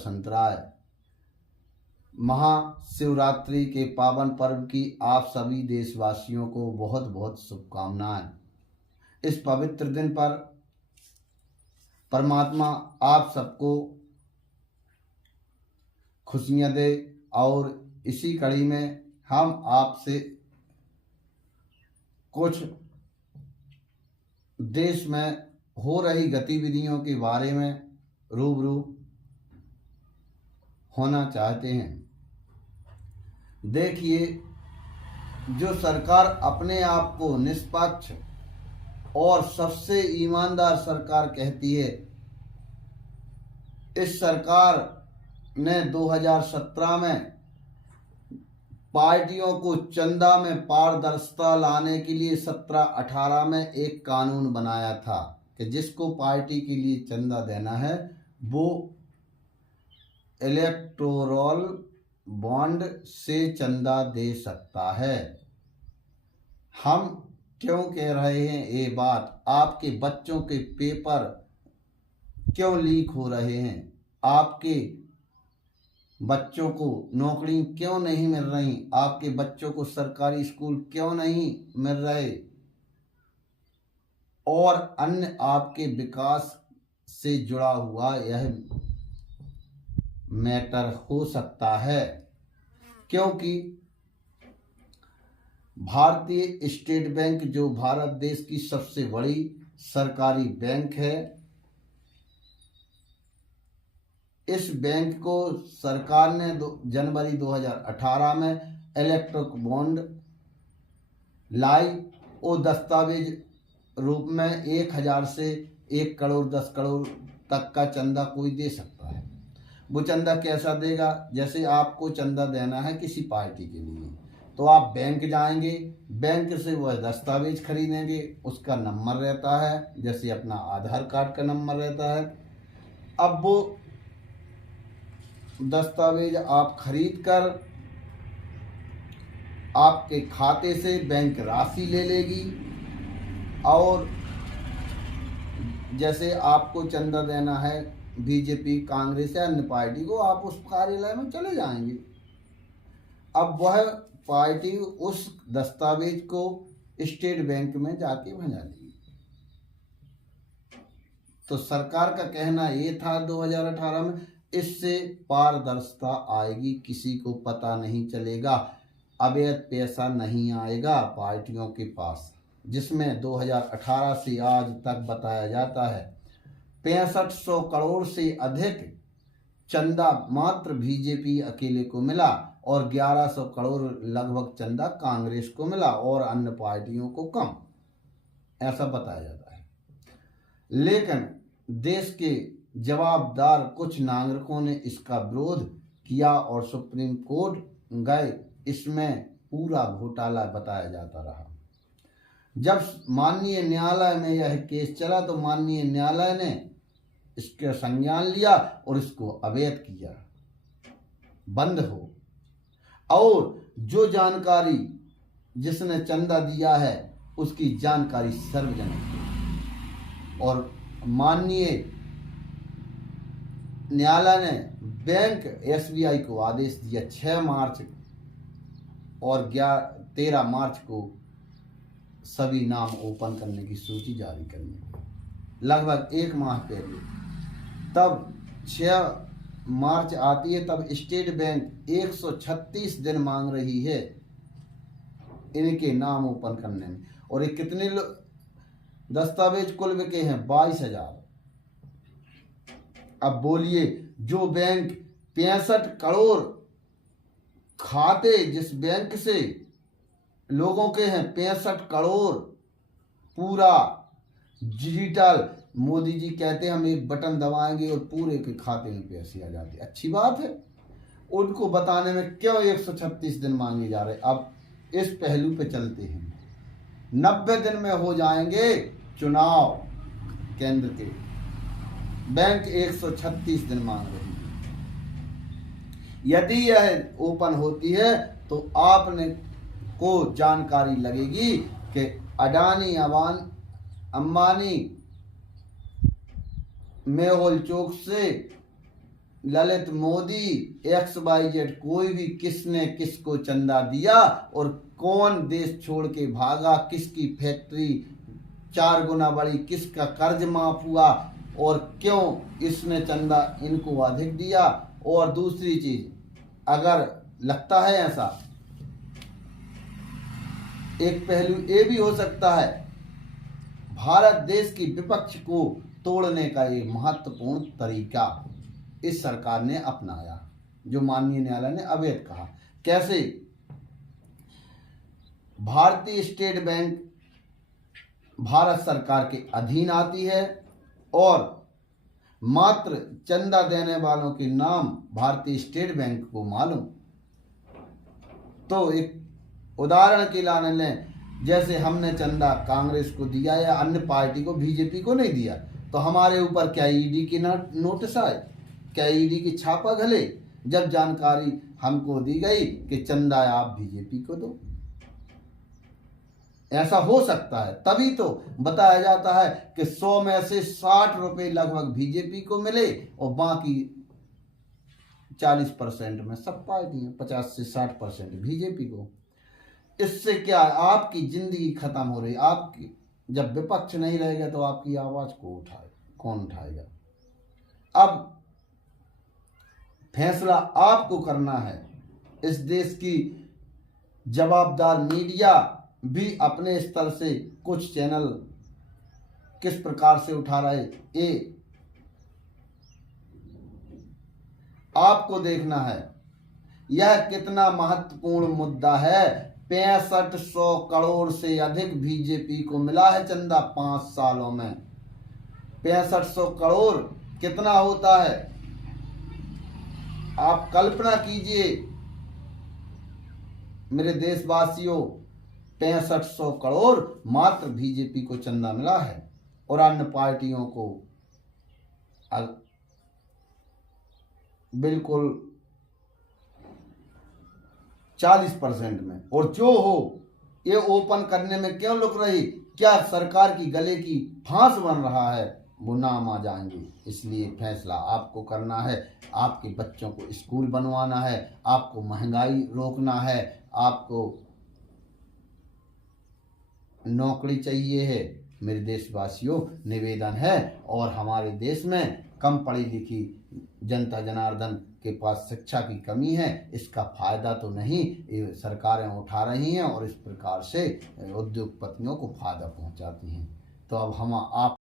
बसंत राय। महाशिवरात्रि के पावन पर्व की आप सभी देशवासियों को बहुत बहुत शुभकामनाएं। इस पवित्र दिन पर परमात्मा आप सबको खुशियां दे और इसी कड़ी में हम आपसे कुछ देश में हो रही गतिविधियों के बारे में रूबरू होना चाहते हैं। देखिए, जो सरकार अपने आप को निष्पक्ष और सबसे ईमानदार सरकार कहती है, इस सरकार ने 2017 में पार्टियों को चंदा में पारदर्शिता लाने के लिए 17-18 में एक कानून बनाया था कि जिसको पार्टी के लिए चंदा देना है वो इलेक्टोरल बॉन्ड से चंदा दे सकता है। हम क्यों कह रहे हैं ये बात? आपके बच्चों के पेपर क्यों लीक हो रहे हैं? आपके बच्चों को नौकरी क्यों नहीं मिल रही? आपके बच्चों को सरकारी स्कूल क्यों नहीं मिल रहे? और अन्य आपके विकास से जुड़ा हुआ यह मैटर हो सकता है, क्योंकि भारतीय स्टेट बैंक जो भारत देश की सबसे बड़ी सरकारी बैंक है, इस बैंक को सरकार ने जनवरी 2018 में इलेक्ट्रिक बॉन्ड लाई और दस्तावेज रूप में 1000 से 1 करोड़ 10 करोड़ तक का चंदा कोई दे सकता है। वो चंदा कैसा देगा? जैसे आपको चंदा देना है किसी पार्टी के लिए, तो आप बैंक जाएंगे, बैंक से वह दस्तावेज खरीदेंगे, उसका नंबर रहता है, जैसे अपना आधार कार्ड का नंबर रहता है। अब वो दस्तावेज आप खरीद कर आपके खाते से बैंक राशि ले लेगी और जैसे आपको चंदा देना है बीजेपी, कांग्रेस या अन्य पार्टी को, आप उस कार्यालय में चले जाएंगे। अब वह पार्टी उस दस्तावेज को स्टेट बैंक में जाके भंजा देगी। तो सरकार का कहना ये था 2018 में, इससे पारदर्शिता आएगी, किसी को पता नहीं चलेगा, अवैध पैसा नहीं आएगा पार्टियों के पास, जिसमें 2018 से आज तक बताया जाता है 6500 करोड़ से अधिक चंदा मात्र बीजेपी अकेले को मिला और 1100 करोड़ लगभग चंदा कांग्रेस को मिला और अन्य पार्टियों को कम, ऐसा बताया जाता है। लेकिन देश के जवाबदार कुछ नागरिकों ने इसका विरोध किया और सुप्रीम कोर्ट गए, इसमें पूरा घोटाला बताया जाता रहा। जब माननीय न्यायालय में यह केस चला तो माननीय न्यायालय ने इसका संज्ञान लिया और इसको अवैध किया, बंद हो, और जो जानकारी जिसने चंदा दिया है उसकी जानकारी सार्वजनिक हो। और माननीय न्यायालय ने बैंक SBI को आदेश दिया 6 मार्च और 13 मार्च को सभी नाम ओपन करने की सूची जारी करनी, लगभग 1 माह पहले। तब 6 मार्च आती है, तब स्टेट बैंक 136 दिन मांग रही है इनके नाम ओपन करने में। और ये कितने दस्तावेज कुल बिके हैं? 22,000। अब बोलिए, जो बैंक 65 करोड़ खाते जिस बैंक से लोगों के हैं 65 करोड़ पूरा डिजिटल, मोदी जी कहते हैं हम एक बटन दबाएंगे और पूरे के खाते में पैसे आ जाते। अच्छी बात है, उनको बताने में क्यों 136 दिन मांगे जा रहे? अब इस पहलू पे चलते हैं। 90 दिन में हो जाएंगे चुनाव केंद्र के, बैंक 136 दिन मांग रही है। यदि यह ओपन होती है तो आपने को जानकारी लगेगी कि अडानी, अंबानी, मेहुल चोक से ललित मोदी XYZ कोई भी किसने किसको चंदा दिया और कौन देश छोड़ के भागा, किसकी फैक्ट्री 4 गुना बढ़ी, किसका कर्ज माफ हुआ और क्यों इसने चंदा इनको अधिक दिया। और दूसरी चीज, अगर लगता है ऐसा, एक पहलू ये भी हो सकता है, भारत देश की विपक्ष को तोड़ने का एक महत्वपूर्ण तरीका इस सरकार ने अपनाया, जो माननीय न्यायालय ने अवैध कहा। कैसे? भारतीय स्टेट बैंक भारत सरकार के अधीन आती है और मात्र चंदा देने वालों के नाम भारतीय स्टेट बैंक को मालूम। तो एक उदाहरण के लिए लें, जैसे हमने चंदा कांग्रेस को दिया या अन्य पार्टी को, बीजेपी को नहीं दिया, तो हमारे ऊपर क्या ईडी की नोटिस आए, क्या ईडी की छापा घले, जब जानकारी हमको दी गई कि चंदा आप बीजेपी को दो। ऐसा हो सकता है, तभी तो बताया जाता है कि 100 में से 60 रुपए लगभग बीजेपी को मिले और बाकी 40% में सब पार्टियां, 50 से 60% बीजेपी को। इससे क्या, आपकी जिंदगी खत्म हो रही। आपकी जब विपक्ष नहीं रहेगा तो आपकी आवाज कौन उठाएगा? अब फैसला आपको करना है। इस देश की जवाबदार मीडिया भी अपने स्तर से कुछ चैनल किस प्रकार से उठा रहे, ये आपको देखना है। यह कितना महत्वपूर्ण मुद्दा है। 6500 करोड़ से अधिक बीजेपी को मिला है चंदा 5 सालों में। 6500 करोड़ कितना होता है? आप कल्पना कीजिए मेरे देशवासियों, 6500 करोड़ मात्र बीजेपी को चंदा मिला है और अन्य पार्टियों को बिल्कुल 40% में। और जो हो, ये ओपन करने में क्यों लुक रही? क्या सरकार की गले की फांस बन रहा है? वो नाम आ जाएंगे। इसलिए फैसला आपको करना है। आपके बच्चों को स्कूल बनवाना है, आपको महंगाई रोकना है, आपको नौकरी चाहिए है। मेरे देशवासियों, निवेदन है, और हमारे देश में कम पढ़ी लिखी जनता जनार्दन के पास शिक्षा की कमी है। इसका फायदा तो नहीं, ये सरकारें उठा रही हैं और इस प्रकार से उद्योगपतियों को फायदा पहुंचाती हैं। तो अब हम आप